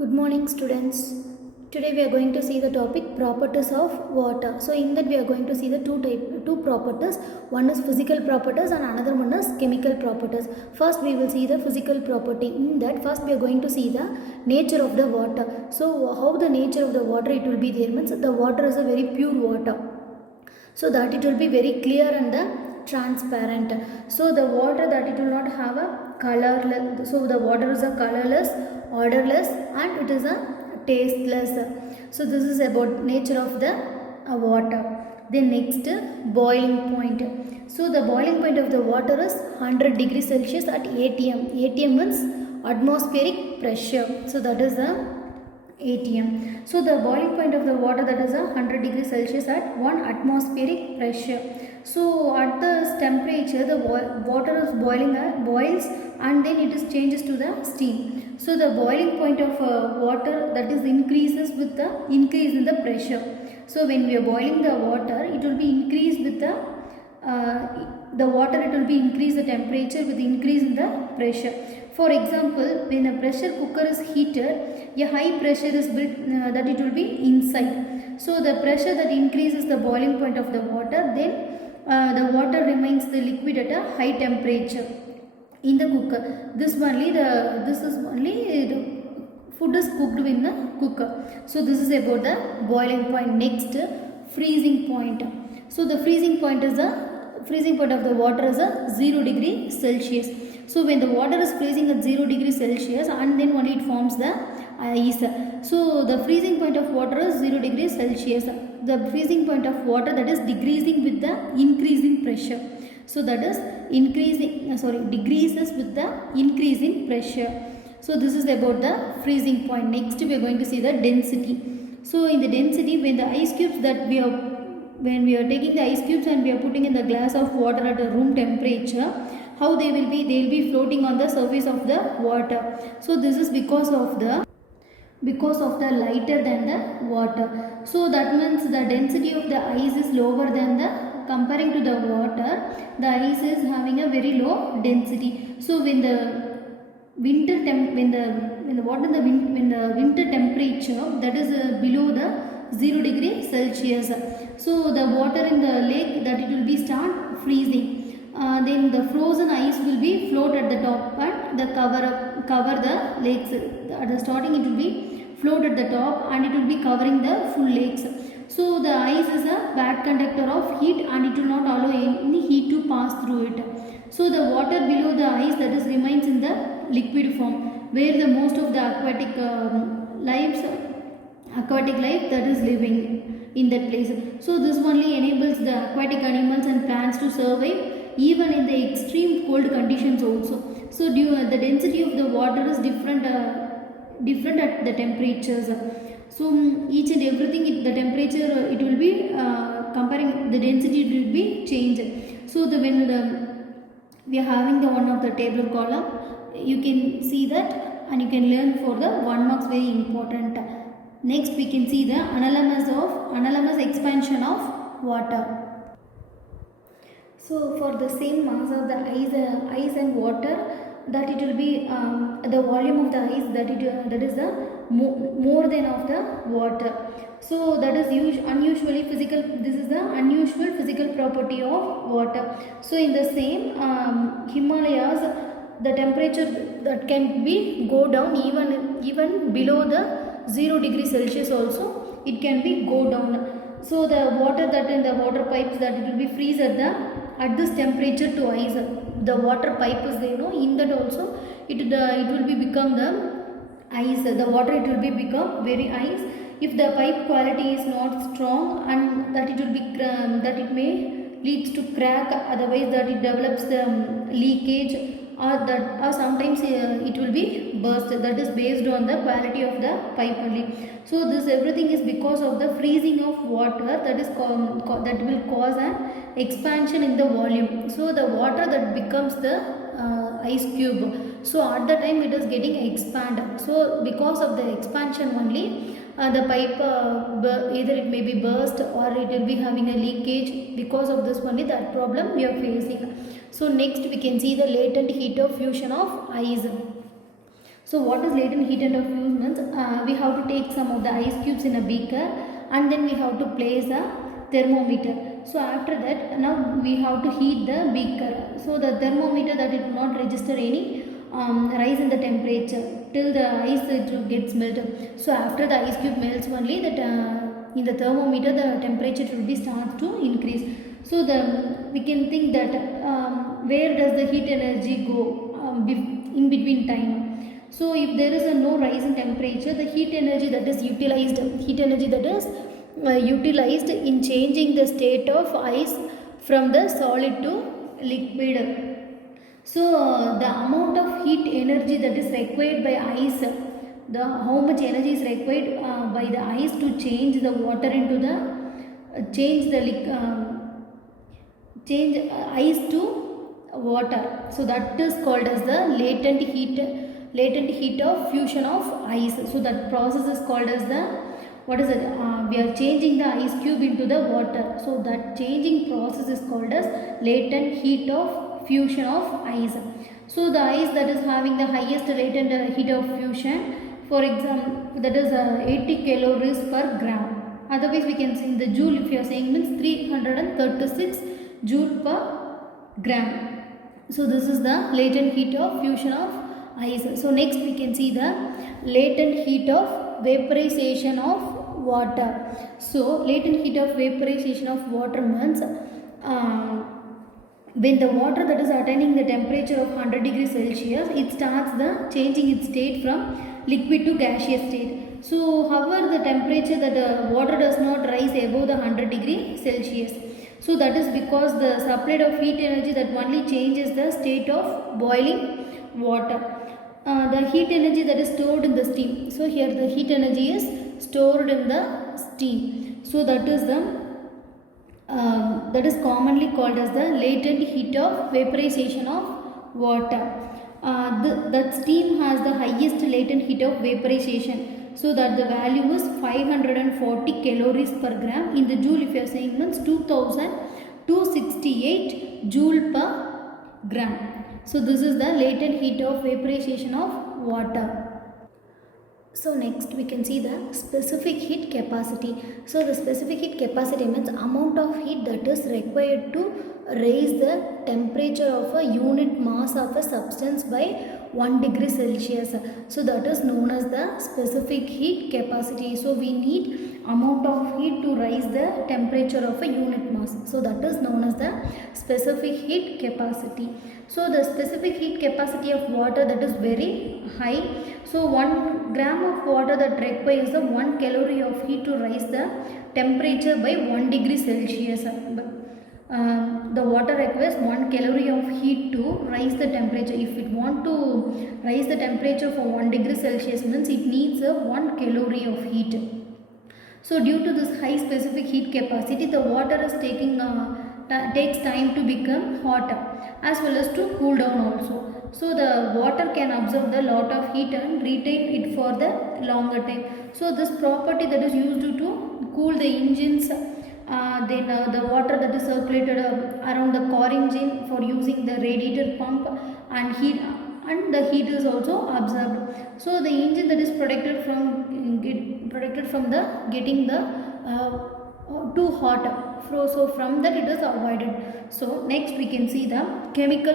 Good morning, students. Today we are going to see the topic properties of water. So in that we are going to see the two properties. One is physical properties and another one is chemical properties. First we will see the physical property. In that first we are going to see the nature of the water. So how the nature of the water it will be there means the water is a very pure water. So that it will be very clear and transparent. So the water that it will not have a color. So the water is a colorless, odorless and it is a tasteless. So this is about nature of the water. Then next, boiling point. So the boiling point of the water is 100 degrees Celsius at atm. Atm means atmospheric pressure. So that is the atm. So the boiling point of the water, that is 100 degrees Celsius at 1 atmospheric pressure. So at this temperature the water is boils and then it is changes to the steam. So the boiling point of water, that is increases with the increase in the pressure. So when we are boiling the water, it will be increased with the water, it will be increase the temperature with increase in the pressure. For example, when a pressure cooker is heated, a high pressure is built that it will be inside. So the pressure that increases the boiling point of the water, then the water remains the liquid at a high temperature in the cooker. This is only the food is cooked in the cooker. So this is about the boiling point. Next, freezing point. So the freezing point of the water is a 0 degree Celsius. So when the water is freezing at 0 degree Celsius and then only it forms the ice. So the freezing point of water is 0 degree Celsius. The freezing point of water, that is decreasing with the increasing pressure. So that is decreases with the increase in pressure. So this is about the freezing point. Next we are going to see the density. So in the density, when the ice cubes that when we are taking the ice cubes and we are putting in the glass of water at a room temperature, how they will be floating on the surface of the water. So this is because of the lighter than the water. So that means the density of the ice is lower than the, comparing to the water, the ice is having a very low density. So when the winter temperature, that is below the 0 degree Celsius. So the water in the lake, that it will be start freezing. Then the frozen ice will be float at the top and the cover the lakes. At the starting it will be float at the top and it will be covering the full lakes. So the ice is a bad conductor of heat and it will not allow any heat to pass through it. So the water below the ice, that is remains in the liquid form, where the most of the aquatic life that is living in that place. So this only enables the aquatic animals and plants to survive even in the extreme cold conditions also. So the density of the water is different at the temperatures. So each and everything, the temperature it will be comparing the density, it will be changed. So we are having the one of the table column, you can see that and you can learn for the 1 marks, very important. Next we can see the anomalous expansion of water. So for the same mass of the ice and water, that it will be the volume of the ice, that is the more than of the water. So that is unusually physical. This is the unusual physical property of water. So in the same Himalayas, the temperature that can be go down even below the 0 degree Celsius also, it can be go down. So the water that in the water pipes, that it will be freeze at this temperature to ice. The water pipe is there, in that also it will be become the ice. The water, it will be become very ice if the pipe quality is not strong, and that it will be that it may leads to crack, otherwise that it develops the leakage, or sometimes it will be burst. That is based on the quality of the pipe only. So this everything is because of the freezing of water, that will cause an expansion in the volume. So the water that becomes the ice cube, so at the time it is getting expanded. So because of the expansion only, the pipe either it may be burst or it will be having a leakage. Because of this only, that problem we are facing. So next we can see the latent heat of fusion of ice. So what is latent heat and of fusion means we have to take some of the ice cubes in a beaker and then we have to place a thermometer. So after that now we have to heat the beaker. So the thermometer that it will not register any rise in the temperature till the ice gets melted. So after the ice cube melts only that in the thermometer the temperature will be starts to increase. So we can think that where does the heat energy go in between time. So if there is a no rise in temperature, the heat energy that is utilized in changing the state of ice from the solid to liquid. So the amount of heat energy that is required by ice, how much energy is required by the ice to change the water into the change ice to water. So that is called as the latent heat of fusion of ice. So that process is called as the we are changing the ice cube into the water. So that changing process is called as latent heat of fusion of ice. So the ice that is having the highest latent heat of fusion, for example, that is 80 calories per gram. Otherwise we can say in the joule, if you are saying means 336 joule per gram. So this is the latent heat of fusion of ice. So next we can see the latent heat of vaporization of water. So latent heat of vaporization of water means when the water that is attaining the temperature of 100 degrees Celsius, it starts the changing its state from liquid to gaseous state. So however the temperature that the water does not rise above the 100 degrees Celsius. So that is because the supply of heat energy that only changes the state of boiling water. The heat energy that is stored in the steam. So here the heat energy is stored in the steam. So that is commonly called as the latent heat of vaporization of water. That steam has the highest latent heat of vaporization. So that the value is 540 calories per gram. In the joule, if you are saying means 2268 joule per gram. So this is the latent heat of vaporization of water. So next we can see the specific heat capacity. So the specific heat capacity means amount of heat that is required to raise the temperature of a unit mass of a substance by 1 degree Celsius. So that is known as the specific heat capacity. So we need amount of heat to rise the temperature of a unit mass. So that is known as the specific heat capacity. So the specific heat capacity of water that is very high. So 1 gram of water that requires the 1 calorie of heat to rise the temperature by 1 degree Celsius. The water requires 1 calorie of heat to rise the temperature. If it want to rise the temperature for 1 degree Celsius means it needs a 1 calorie of heat. So due to this high specific heat capacity, the water is takes time to become hotter as well as to cool down also. So the water can absorb the lot of heat and retain it for the longer time. So this property that is used to cool the engines, the water that is circulated around the car engine for using the radiator pump and heat, and the heat is also absorbed. So the engine that is protected from the getting the too hot. So from that it is avoided. So next we can see the chemical